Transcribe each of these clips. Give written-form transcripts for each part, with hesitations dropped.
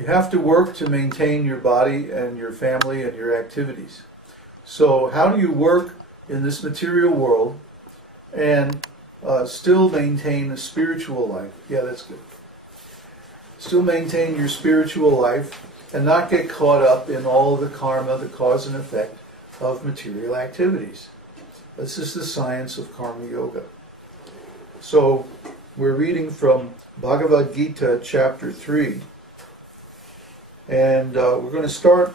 You have to work to maintain your body and your family and your activities. So how do you work in this material world and still maintain a spiritual life? Yeah, that's good. Still maintain your spiritual life and not get caught up in all of the karma, the cause and effect of material activities. This is the science of karma yoga. So we're reading from Bhagavad-gītā Chapter 3. And we're going to start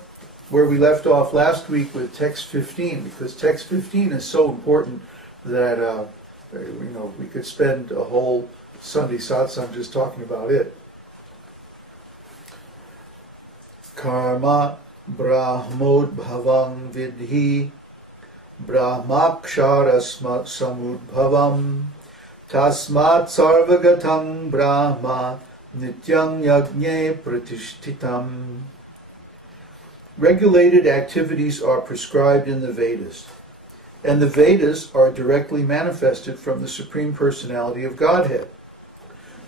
where we left off last week with text 15, because text 15 is so important that we could spend a whole Sunday satsang just talking about it. Karma brahmodbhavaṁ viddhi brahmākṣara-samudbhavam tasmāt sarva-gataṁ brahma nityaṁ yajñe pratiṣṭhitam. Regulated activities are prescribed in the Vedas, and the Vedas are directly manifested from the Supreme Personality of Godhead.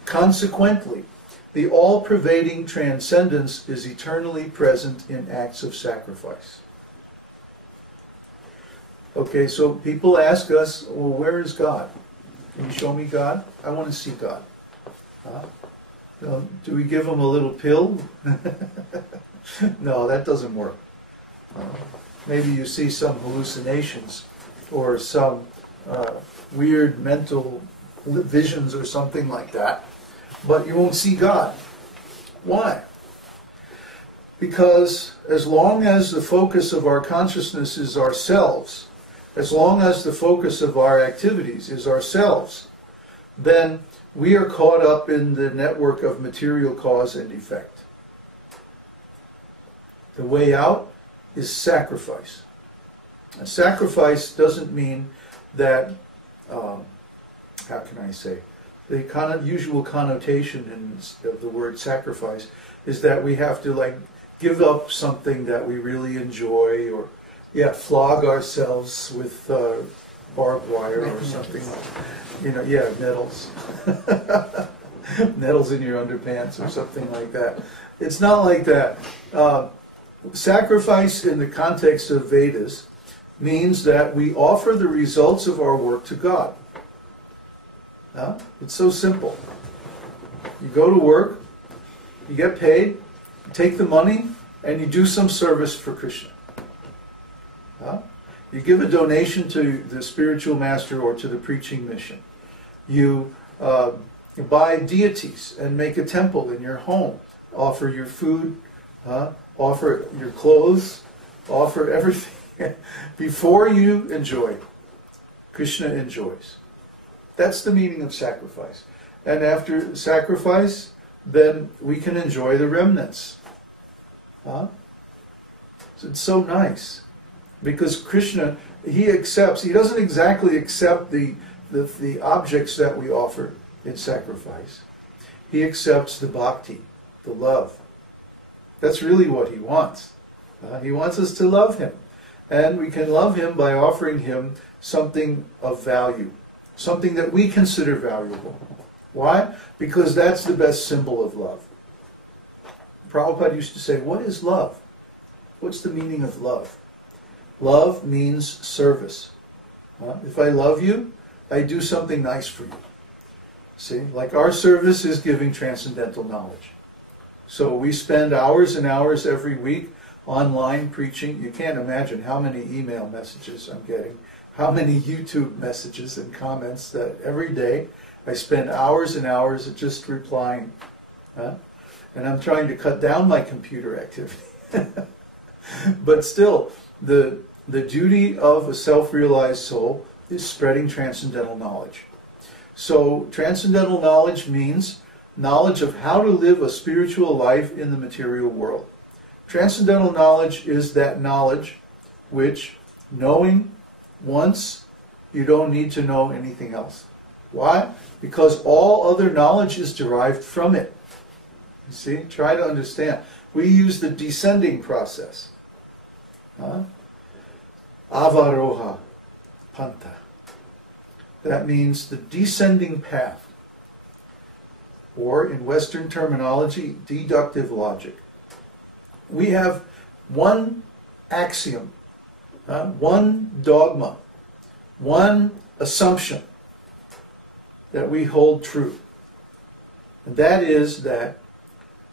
Consequently, the all-pervading transcendence is eternally present in acts of sacrifice. Okay, so people ask us, well, where is God? Can you show me God? I want to see God. Do we give them a little pill? No, that doesn't work. Maybe you see some hallucinations or some weird mental visions or something like that, but you won't see God. Why? Because as long as the focus of our consciousness is ourselves, as long as the focus of our activities is ourselves, then we are caught up in the network of material cause and effect. The way out is sacrifice. A sacrifice doesn't mean that, how can I say, the usual connotation of the word sacrifice is that we have to give up something that we really enjoy, or flog ourselves with barbed wire or something, nettles. Nettles in your underpants or something like that. It's not like that. Sacrifice in the context of Vedas means that we offer the results of our work to God. It's so simple. You go to work, you get paid, you take the money, and you do some service for Krishna. You give a donation to the spiritual master or to the preaching mission. You buy deities and make a temple in your home. Offer your food, offer your clothes, offer everything before you enjoy. Krishna enjoys. That's the meaning of sacrifice. And after sacrifice, then we can enjoy the remnants. So it's so nice. Because Krishna, he doesn't exactly accept the objects that we offer in sacrifice. He accepts the bhakti, the love. That's really what he wants. He wants us to love him. And we can love him by offering him something of value, something that we consider valuable. Why? Because that's the best symbol of love. Prabhupada used to say, what is love? What's the meaning of love? Love means service. If I love you, I do something nice for you. See, like our service is giving transcendental knowledge. So we spend hours and hours every week online preaching. You can't imagine how many email messages I'm getting, how many YouTube messages and comments that every day I spend hours and hours just replying. And I'm trying to cut down my computer activity. But still, the duty of a self-realized soul is spreading transcendental knowledge. So transcendental knowledge means knowledge of how to live a spiritual life in the material world. Transcendental knowledge is that knowledge which, knowing once, you don't need to know anything else. Why? Because all other knowledge is derived from it. You see? Try to understand. We use the descending process. Avaroha panta. That means the descending path. Or, in Western terminology, deductive logic. we have one axiom, one dogma, one assumption that we hold true. And that is that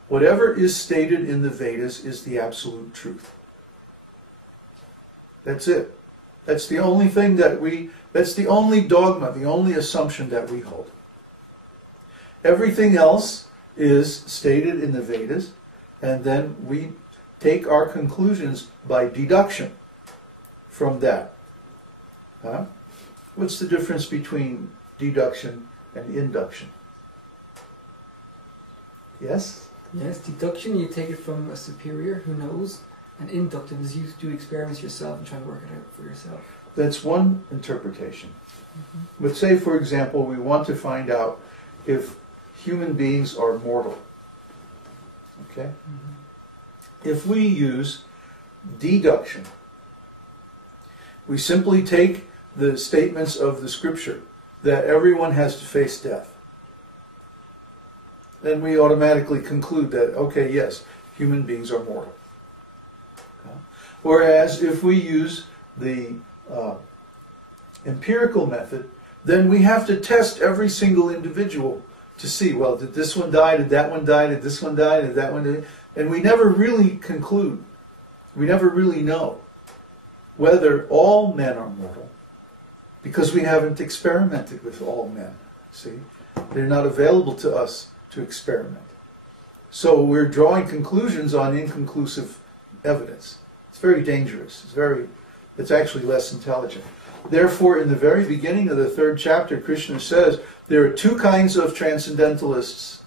whatever is stated in the Vedas is the absolute truth. That's it. That's the only thing that's the only dogma, the only assumption that we hold. Everything else is stated in the Vedas, and then we take our conclusions by deduction from that. What's the difference between deduction and induction? Yes? Yes, deduction, you take it from a superior who knows, and inductive is you do experiments yourself and try to work it out for yourself. That's one interpretation. But say, for example, we want to find out if human beings are mortal. Okay? If we use deduction, we simply take the statements of the scripture that everyone has to face death. Then we automatically conclude that, okay, yes, human beings are mortal. Whereas if we use the empirical method, then we have to test every single individual to see, well, did this one die, did that one die, did this one die, did that one die? And we never really conclude, we never really know whether all men are mortal, because we haven't experimented with all men. See? They're not available to us to experiment. So we're drawing conclusions on inconclusive evidence. It's very dangerous. It's actually less intelligent. Therefore, in the very beginning of the 3rd chapter, Krishna says there are two kinds of transcendentalists,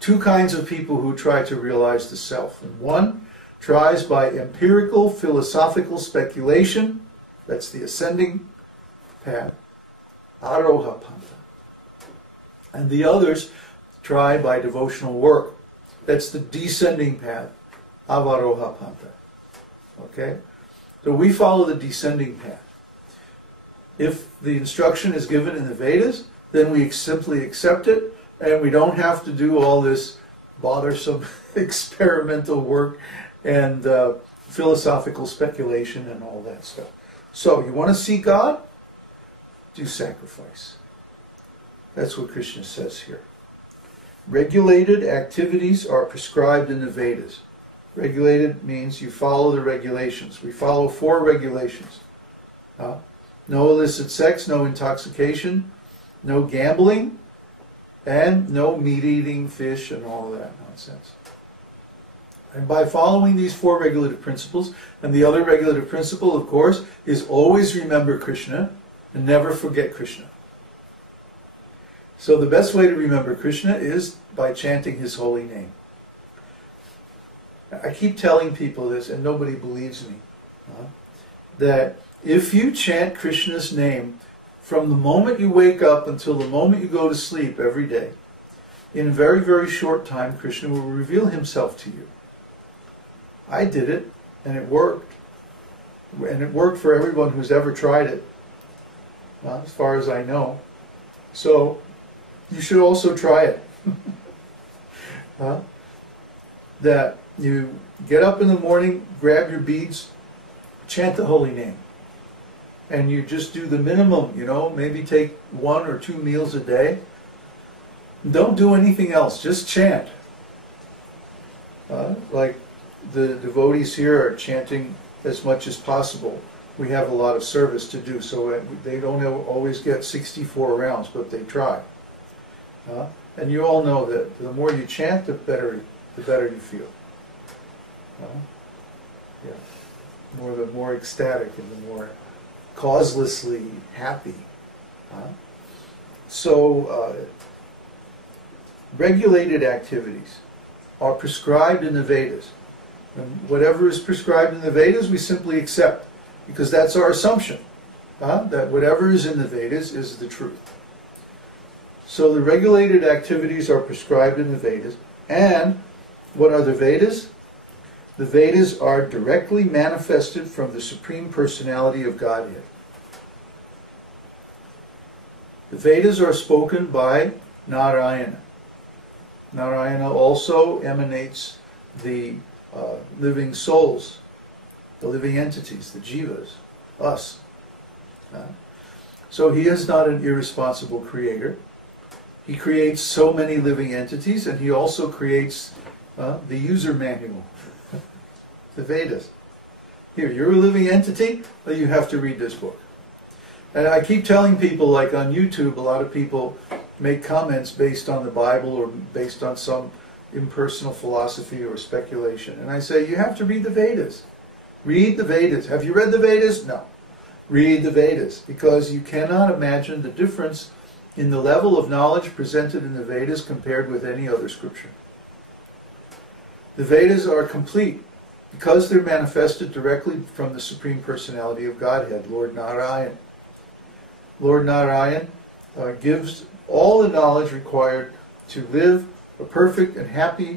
two kinds of people who try to realize the self. And one tries by empirical philosophical speculation, that's the ascending path, aroha panta. And the others try by devotional work, that's the descending path, avaroha panta. Okay? So we follow the descending path. If the instruction is given in the Vedas, then we simply accept it, and we don't have to do all this bothersome experimental work and philosophical speculation and all that stuff. So, you want to see God? Do sacrifice. That's what Krishna says here. Regulated activities are prescribed in the Vedas. Regulated means you follow the regulations. We follow 4 regulations. No illicit sex, no intoxication, no gambling, and no meat-eating, fish, and all of that nonsense. And by following these 4 regulative principles, and the other regulative principle, of course, is always remember Krishna and never forget Krishna. So the best way to remember Krishna is by chanting his holy name. I keep telling people this, and nobody believes me, that if you chant Krishna's name from the moment you wake up until the moment you go to sleep every day, in a very, very short time, Krishna will reveal himself to you. I did it, and it worked. And it worked for everyone who's ever tried it, as far as I know. So, you should also try it. That you get up in the morning, grab your beads, chant the holy name. And you just do the minimum, maybe take 1 or 2 meals a day. Don't do anything else, just chant. Like the devotees here are chanting as much as possible. We have a lot of service to do, so they don't always get 64 rounds, but they try. And you all know that the more you chant, the better you feel. The more ecstatic and the more causelessly happy. So, regulated activities are prescribed in the Vedas. And whatever is prescribed in the Vedas, we simply accept, because that's our assumption, that whatever is in the Vedas is the truth. So the regulated activities are prescribed in the Vedas. And what are the Vedas? The Vedas are directly manifested from the Supreme Personality of Godhead. The Vedas are spoken by Narayana. Narayana also emanates the living souls, the living entities, the jivas, us. So he is not an irresponsible creator. He creates so many living entities, and he also creates the user manual, the Vedas. Here, you're a living entity, you have to read this book. And I keep telling people, like on YouTube, a lot of people make comments based on the Bible or based on some impersonal philosophy or speculation. And I say, you have to read the Vedas. Read the Vedas. Have you read the Vedas? No. Read the Vedas, because you cannot imagine the difference in the level of knowledge presented in the Vedas compared with any other scripture. The Vedas are complete because they're manifested directly from the Supreme Personality of Godhead, Lord Narayan. Lord Narayan gives all the knowledge required to live a perfect and happy